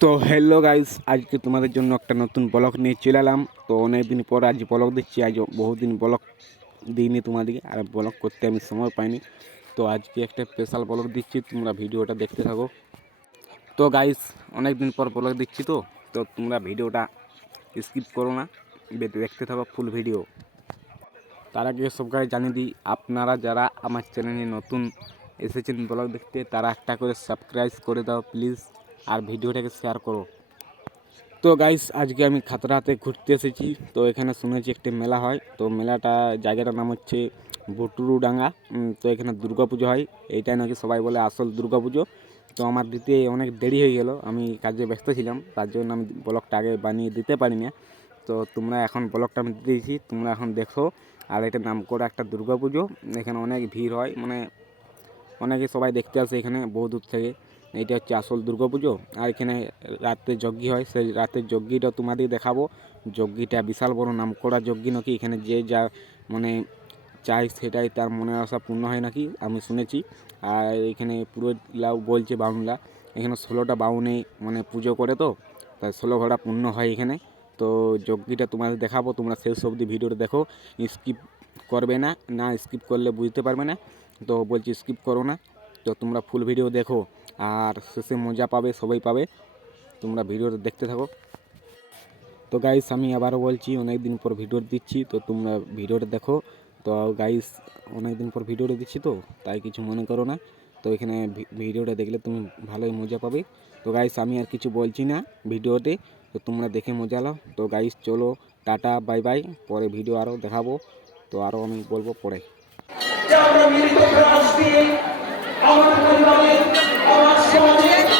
তো hello guys আজকে তোমাদের জন্য একটা নতুন ব্লগ নিয়ে চলে এলাম। তো অনেক দিন পর আজ ব্লগ দিচ্ছি আজ বহুদিন ব্লগ দিইনি তোমাদেরকে, আর ব্লগ করতে আমি সময় পাইনি। তো আজকে একটা স্পেশাল ব্লগ দিচ্ছি, তোমরা ভিডিওটা দেখতে থাকো। তো গাইস অনেক দিন পর ব্লগ দিচ্ছি তো তো তোমরা ভিডিওটা স্কিপ করো না দেখতে থাকো ফুল ভিডিও তার আগে সবকে জানিয়ে দিই, আপনারা যারা আমার চ্যানেলে নতুন এসেছেন ব্লগ দেখতে, তারা একটা করে সাবস্ক্রাইব করে দাও প্লিজ আর ভিডিওটাকে শেয়ার করো। তো গাইস আজকে আমি খাতরাতে ঘুরতে এসেছি। তো এখানে শুনেছি একটি মেলা হয়। তো মেলাটা, জায়গাটার নাম হচ্ছে বটুরুডাঙ্গা। তো এখানে পুজো হয়। এইটাই নাকি সবাই বলে আসল পুজো তো আমার দিতে অনেক দেরি হয়ে গেল। আমি কাজে ব্যস্ত ছিলাম। তার জন্য আমি ব্লগটা আগে বানিয়ে দিতে পারি না তো তোমরা এখন ব্লগটা আমি দিয়েছি। তোমরা এখন দেখো। আর এটা নাম করে একটা পুজো এখানে অনেক ভিড় হয়। মানে অনেকে সবাই দেখতে আসে এখানে, বহু দূর থেকে। এইটা হচ্ছে আসল দুর্গা পুজো আর এখানে রাতে যজ্ঞ হয়, সেই রাতের যজ্ঞিটা তোমাদের দেখাবো। যজ্ঞিটা বিশাল বড় নাম করা যজ্ঞ নাকি? এখানে যে যা মানে চাই সেটাই তার মনের আশা পূর্ণ হয় নাকি? আমি শুনেছি। আর এখানে পুরো লাউ বলছে বাউনলা। এখানে ষোলোটা বাউনে মানে পুজো করে তো, তাই ষোলো ঘোড়া পূর্ণ হয় এখানে। তো যজ্ঞিটা তোমাদের দেখাবো, তোমরা শেষ অবধি ভিডিওটা দেখো। স্কিপ করবে না না স্কিপ করলে বুঝতে পারবে না। তো বলছি স্কিপ করো না। তো তোমরা ফুল ভিডিও দেখো। আর শেষে মজা পাবে, সবাই পাবে। তোমরা ভিডিওটা দেখতে থাকো। তো গাইস আমি আবারও বলছি অনেক দিন পর ভিডিও দিচ্ছি, তো তোমরা ভিডিওটা দেখো। তো গাইস অনেক দিন পর ভিডিওটা দিচ্ছি তো, তাই কিছু মনে করো না। তো এখানে ভিডিওটা দেখলে তুমি ভালোই মজা পাবে। তো গাইস আমি আর কিছু বলছি না ভিডিওতে। তো তোমরা দেখে মজা নাও। তো গাইস চলো, টাটা বাই বাই পরে ভিডিও আরও দেখাবো। তো আরও আমি বলব পরে। যে আমরা মিলিত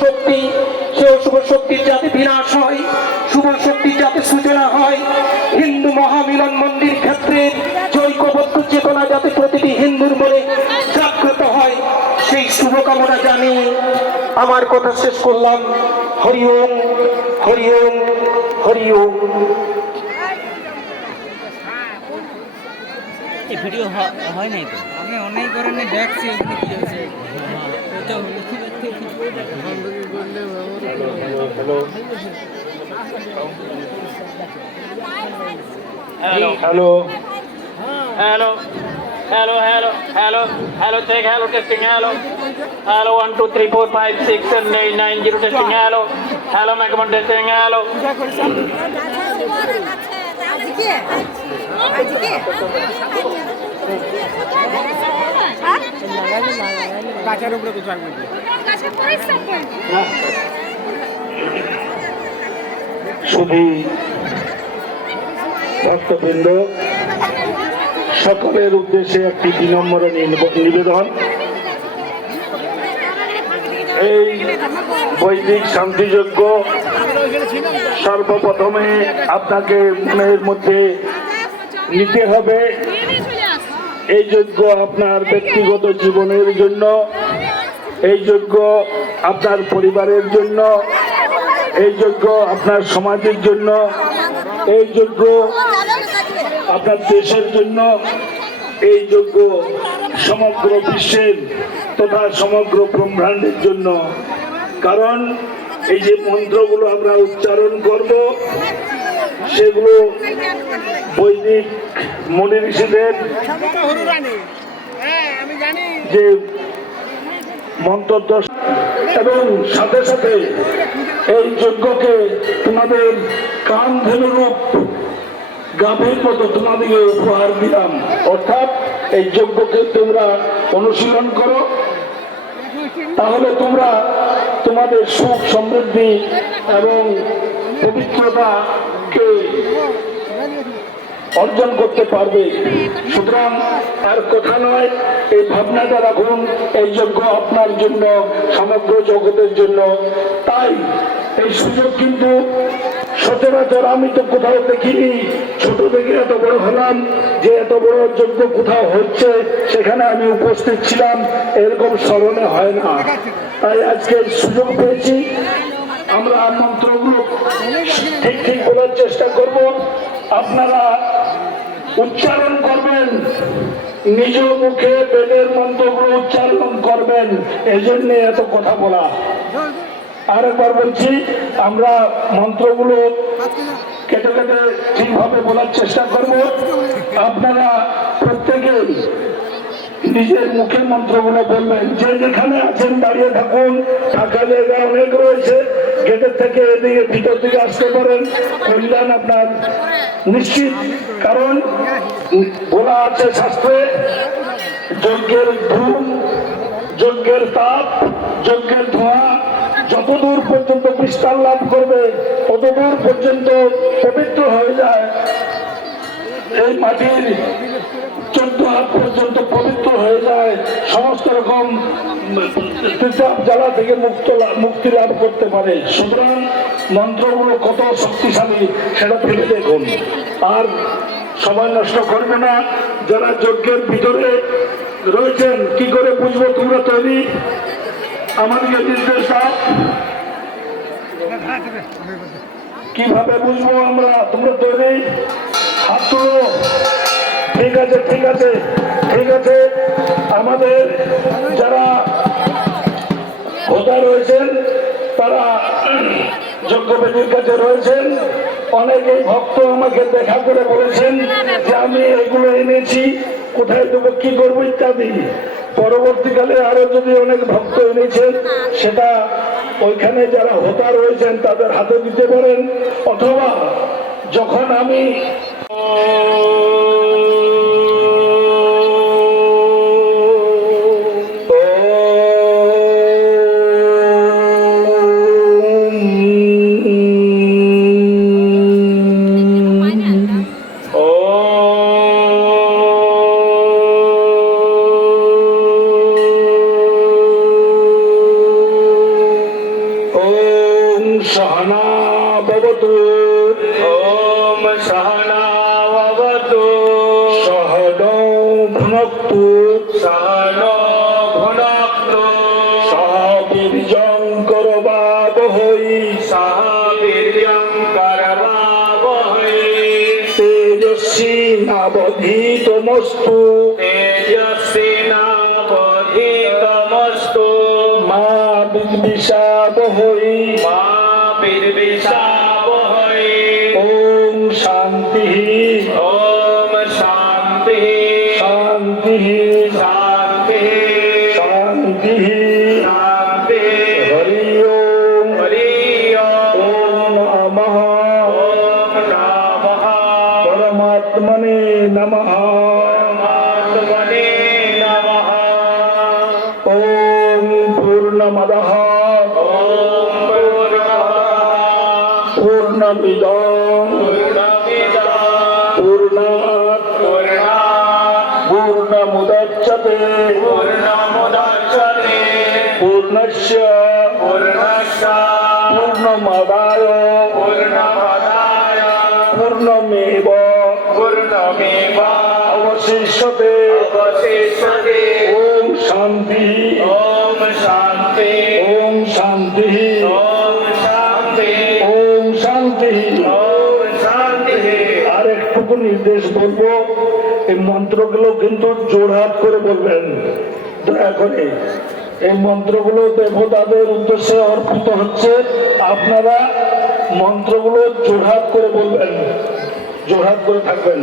শক্তি সেও শুভ শক্তির যাতে বিনাশ হয়, শুভ শক্তির যাতে সূচনা হয়। হিন্দু মহামিলন মন্দির ক্ষেত্রে জৈকবদ্ধ চেতনা যাতে প্রতিটি হিন্দুর মনে শুভকামনা জানিয়ে আমার কথা শেষ করলাম। হরি ওম হরি ওম হরি ওম। ভিডিও হয় নাই তো? আমি অনেক ধরনের দেখছি ওখানে কি আছে ওটা Hello. Hello. Hello. Hello, hello, hello, hello, check, hello, testing, hello. Hello, one, two, three, four, five, six, seven, eight, nine, zero, testing, hello. Hello, microphone testing, hello. গাছের উপরে কিছু আসবে শুধু ভক্তবৃন্দ সকলের উদ্দেশ্যে একটি বিনম্র নিবেদন এই বৈদিক শান্তিযজ্ঞ সর্বপ্রথমে আপনাকে মনের মধ্যে নিতে হবে। এই যজ্ঞ আপনার ব্যক্তিগত জীবনের জন্য, এই যজ্ঞ আপনার পরিবারের জন্য, এই যজ্ঞ আপনার সমাজের জন্য, এই যজ্ঞ আপনার দেশের জন্য, এই যজ্ঞ সমগ্র বিশ্বের তথা সমগ্র ব্রহ্মাণ্ডের জন্য। কারণ এই যে মন্ত্রগুলো আমরা উচ্চারণ করব, সেগুলো বৈদিক মনি ঋষিদের যে মন্তব্য। এবং সাথে সাথে এই যজ্ঞকে তোমাদের কান রূপ গাভীর মতো তোমাদেরকে উপহার দিলাম। অর্থাৎ এই যজ্ঞকে তোমরা অনুশীলন করো। তাহলে তোমরা তোমাদের সুখ সমৃদ্ধি এবং পবিত্রতাকে অর্জন করতে পারবে। সুতরাং আর কথা নয়, এই ভাবনাটা রাখুন, এই যজ্ঞ আপনার জন্য, সমগ্র জগতের জন্য। তাই এই সুযোগ কিন্তু সচরাচর আমি তো কোথাও দেখিনি। ছোট থেকে এত বড় হলাম যে এত বড় যজ্ঞ কোথাও হচ্ছে, সেখানে আমি উপস্থিত ছিলাম, এরকম স্মরণে হয় না। তাই আজকে সুযোগ পেয়েছি। আমরা মন্ত্রগুলো ঠিক ঠিক বলার চেষ্টা করব। আপনারা উচ্চারণ করবেন, নিজ মুখে বেদের মন্ত্রগুলো উচ্চারণ করবেন এই জন্য এত কথা বলা। আরেকবার বলছি আমরা মন্ত্রগুলো কেটে কেটে ঠিকভাবে বলার চেষ্টা করব। আপনারা প্রত্যেকে নিজের মুখের মন্ত্রগুলো বলবেন। যে যেখানে আছেন দাঁড়িয়ে থাকুন ফাঁকা জায়গা অনেক রয়েছে। গেটের থেকে এদিকে ভিতর দিকে আসতে পারেন। কল্যাণ আপনার নিশ্চিত। কারণ বলা আছে শাস্ত্রে যজ্ঞের ধূম যজ্ঞের তাপ যজ্ঞের ধোঁয়া যতদূর পর্যন্ত বিস্তার লাভ করবে, ততদূর পর্যন্ত পবিত্র হয়ে যায়। এই মাটির চোদ্দ হাত পর্যন্ত পবিত্র হয়ে যায়। সমস্ত রকম জ্বালা থেকে মুক্ত মুক্তি লাভ করতে পারে। সুতরাং মন্ত্রগুলো কত শক্তিশালী, সেটা ভেবে দেখুন। আর সময় নষ্ট করবে না। যারা যজ্ঞের ভিতরে রয়েছেন, কি করে বুঝব তোমরা তৈরি? আমাদেরকে নির্দেশ কীভাবে বুঝব আমরা? তোমরা তৈরি? হাত তুলো। ঠিক আছে ঠিক আছে ঠিক আছে। আমাদের যারা হোদা রয়েছেন, তারা যজ্ঞবেদীর কাছে রয়েছেন। অনেকেই ভক্ত আমাকে দেখা করে বলেছেন যে আমি এগুলো এনেছি। কোথায় দেবো, কি করব ইত্যাদি। পরবর্তীকালে আরও যদি অনেক ভক্ত এনেছেন, সেটা ওইখানে যারা হোতা রয়েছেন, তাদের হাতে দিতে পারেন। অথবা যখন আমি সহনাবতু সহদ ভুনক্তু। সহন ভুনক্তু। সহবীর্যং করবাবহৈ সহ বীর্যং করবাবহৈ তেজস্বী নাবধীতমস্তু। পরমাত্মনে নমঃ অবশিষ্যতে অবশিষ্যতে ওম শান্তি। ওম শান্তি। ওম শান্তি। ওম শান্তি। ওম শান্তি। ওম শান্তি। আর একটুকু নির্দেশ বলব এই মন্ত্রগুলো কিন্তু জোড়হাত করে বলবেন। দয়া করে। এই মন্ত্রগুলো দেবতাদের উদ্দেশ্যে অর্পিত হচ্ছে। আপনারা মন্ত্রগুলো জোড়হাত করে বলবেন। জোড়হাত করে থাকবেন।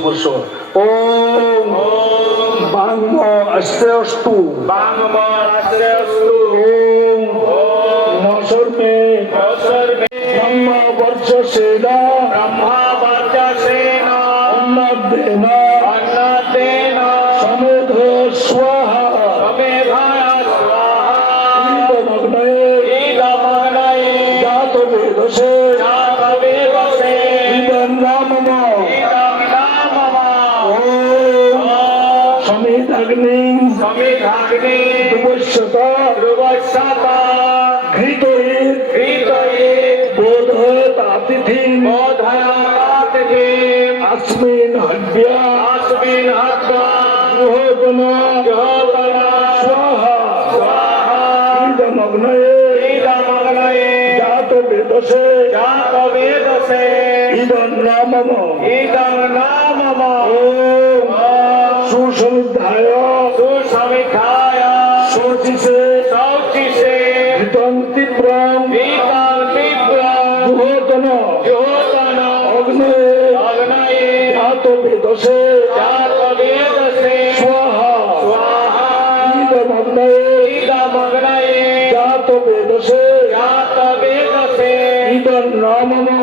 অঙ্গস্পর্শ ওম বাঙ্গ আস্তে অস্তু। বাংমাশ্রেয়স্তু ওম নসর মে ব্রহ্ম বর্ষসেনা ব্রহ্মাবর্চসেন দুবশ্যত ধ্রুবশত ঘৃতহিত কৃতয়ে বোধয়ত আতিথি বোধয়াতিথিম अस्मिन् हव्या अस्मिन् हत्वा गृहोतम गृहोतम स्वाहा स्वाहा इदमग्नये इदमग्नये जात वेदसे जातवेदसे इदं नामम इदं नामम ॐ सुसमिद्धाय सुसमिधाय চৌত্রিশে চৌত্রিশে বিতন্তি প্রাণ বিতন্তি প্রাণ দুহতন দুহতন অগ্নে। অগ্নয়ে। জাতবে দশে। জাতবে দশে। স্বাহা। স্বাহা। ইদম অগ্নয়ে ইদম অগ্নয়ে জাতবে দশে। জাতবে দশে। ইদম নামম।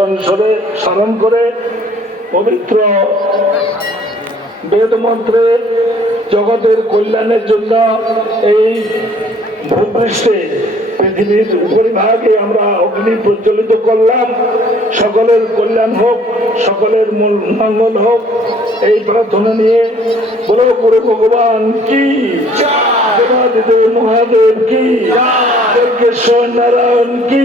চরণ সরে স্মরণ করে পবিত্র বেদ মন্ত্রের জগতের কল্যাণের জন্য এই ভূপৃষ্ঠে পৃথিবীর উপরিভাগে আমরা অগ্নি প্রজ্বলিত করলাম সকলের কল্যাণ হোক সকলের মঙ্গল হোক এই প্রার্থনা নিয়ে বলো করে ভগবান কি মহাদেব কি নারায়ণ কি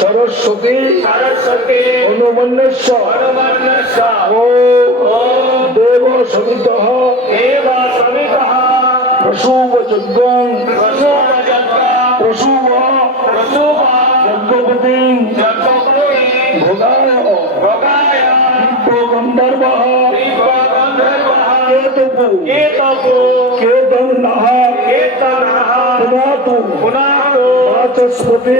সরস্বতী হনুমন্যস্বর ওম দেব সবিত প্রসূব যজ্ঞং প্রসূব যজ্ঞপতি ভোগায় গন্ধর্ব কেতপু কেতন নাহ পুনাতু বাচস্পতি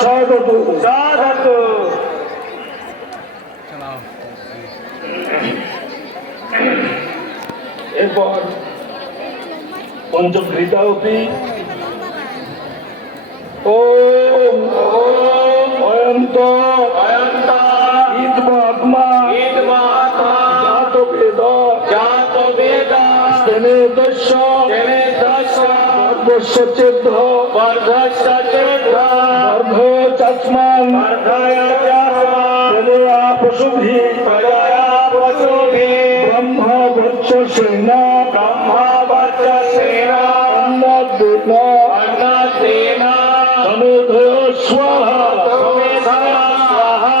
সাধতু এরপর পঞ্চঘৃতাওতি ওম অয়ন্ত। ঈদমাত্মা तस्य चिद्धो वर्धस्य चिद्धो वर्धो चस्मान् वर्धय ब्रह्म वृक्षसेन ब्रह्म वृक्षसेन अन्नदेन अन्नदेन समेधयो स्वाहा समेधयो स्वाहा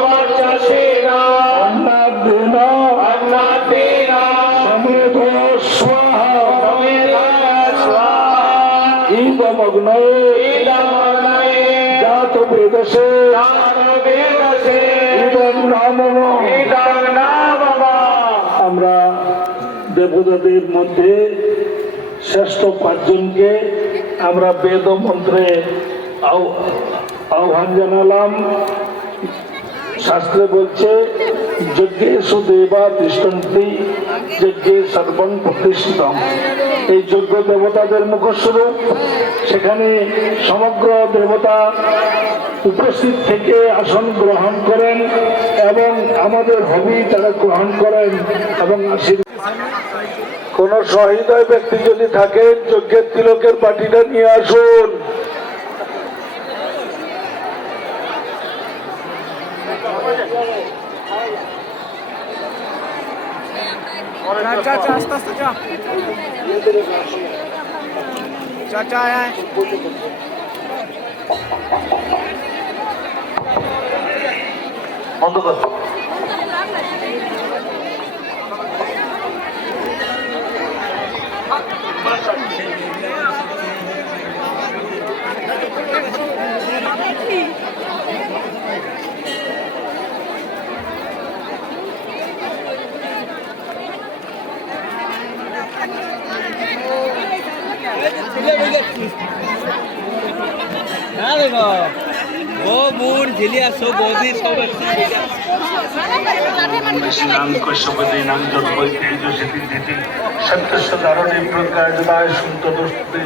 আমরা দেবতাদের মধ্যে শ্রেষ্ঠ পাঁচজনকে আমরা বেদ মন্ত্রে আহ- আহ্বান জানালাম। শাস্ত্রে বলছে, যজ্ঞে সুদেবা দৃষ্টান্তি, যজ্ঞে সর্বং প্রতিষ্ঠিতম। এই যজ্ঞ দেবতাদের মুখস্বরূপ, সেখানে সমগ্র দেবতা উপস্থিত থেকে আসন গ্রহণ করেন এবং আমাদের হবি তারা গ্রহণ করেন এবং কোন সহৃদয় ব্যক্তি যদি থাকেন যজ্ঞের তিলকের পাটিটা নিয়ে আসুন। চা চা আস্তে আস্তে চা চা চা আয় আয় বন্ধ কর। হ্যাঁ দেখো। ও বোন ঝিলিয়া সব বৌদি সব ধারণে প্রকাশবায় সুন্ত দোষতে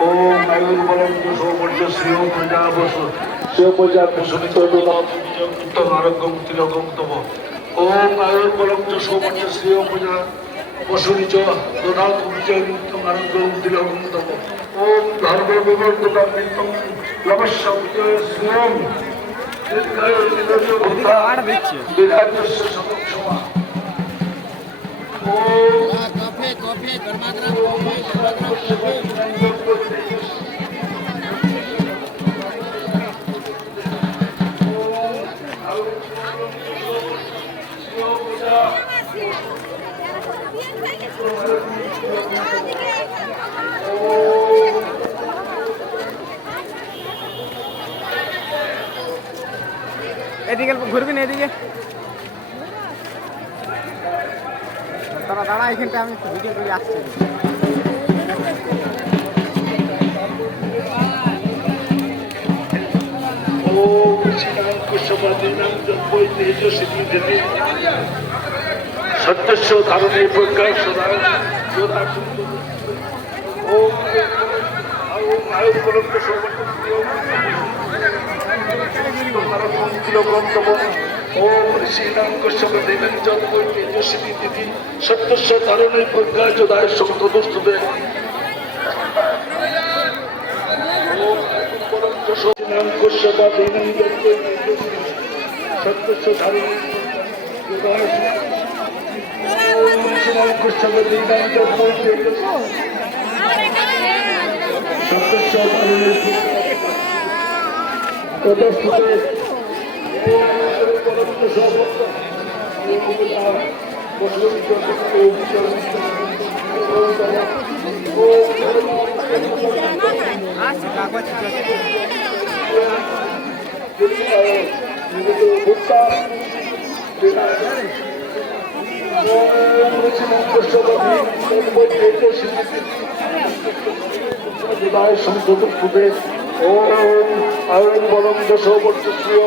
ও আয়ুর বলম সৌপর্য শ্রেয় প্রজা বস শ্রেয় প্রজা প্রসূত উত্তম আরোগ্য মুক্তি রকম তব ওম আয়ুর বলম সৌপর্য শ্রেয় প্রজা বসুনি চ দোধাত বিজয় নিত্যম অঙ্গম তিলকন্তম ওম ধর্ম বিবর্তকাম নিত্যম নমস্য শ্রীম দীর্ঘায়ু এদিকে ঘুরবি না এদিকে তারা দাঁড়া এখানটা আমি ভিডিও করে আসছি সত্যস্য ধারণে প্রজ্ঞা যোধা ওম ওম আয়ু পরন্ত ওম শ্রীরাম কুশপাদিনাম জন্মৈ তেজস্বী দেবী সত্যস্য ধারণে প্রজ্ঞা যোধায় সন্ত দুষ্টুদে নাম কুশবা দিনম সত্যস্য ধারণ সত্যস্য ধারণ কাগজ সংসদে ওম আয়ন বলম দশ বর্ষীয়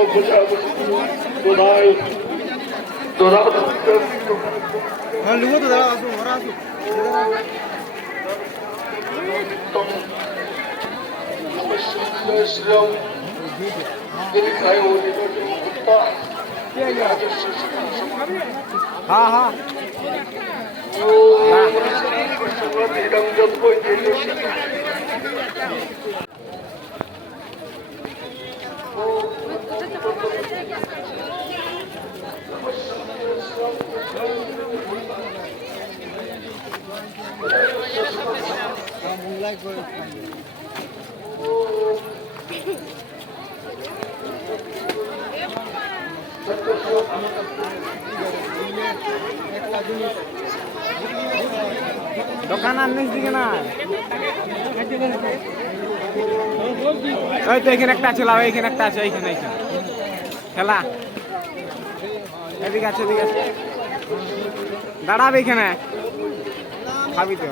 হ্যাঁ লুবো তো দাঁড়া আসুন ওরা আসুন শ্রীরাম দীর্ঘায়ু হ্যাঁ। হ্যাঁ। দোকান আর নিচ দিকে না। ওই তো এখানে একটা আছে, লাও এখানে একটা আছে, এইখানে এইখানে। খেলা। এদিকে আছে এদিকে আছে। দাঁড়াবে এখানে। খাবি তো।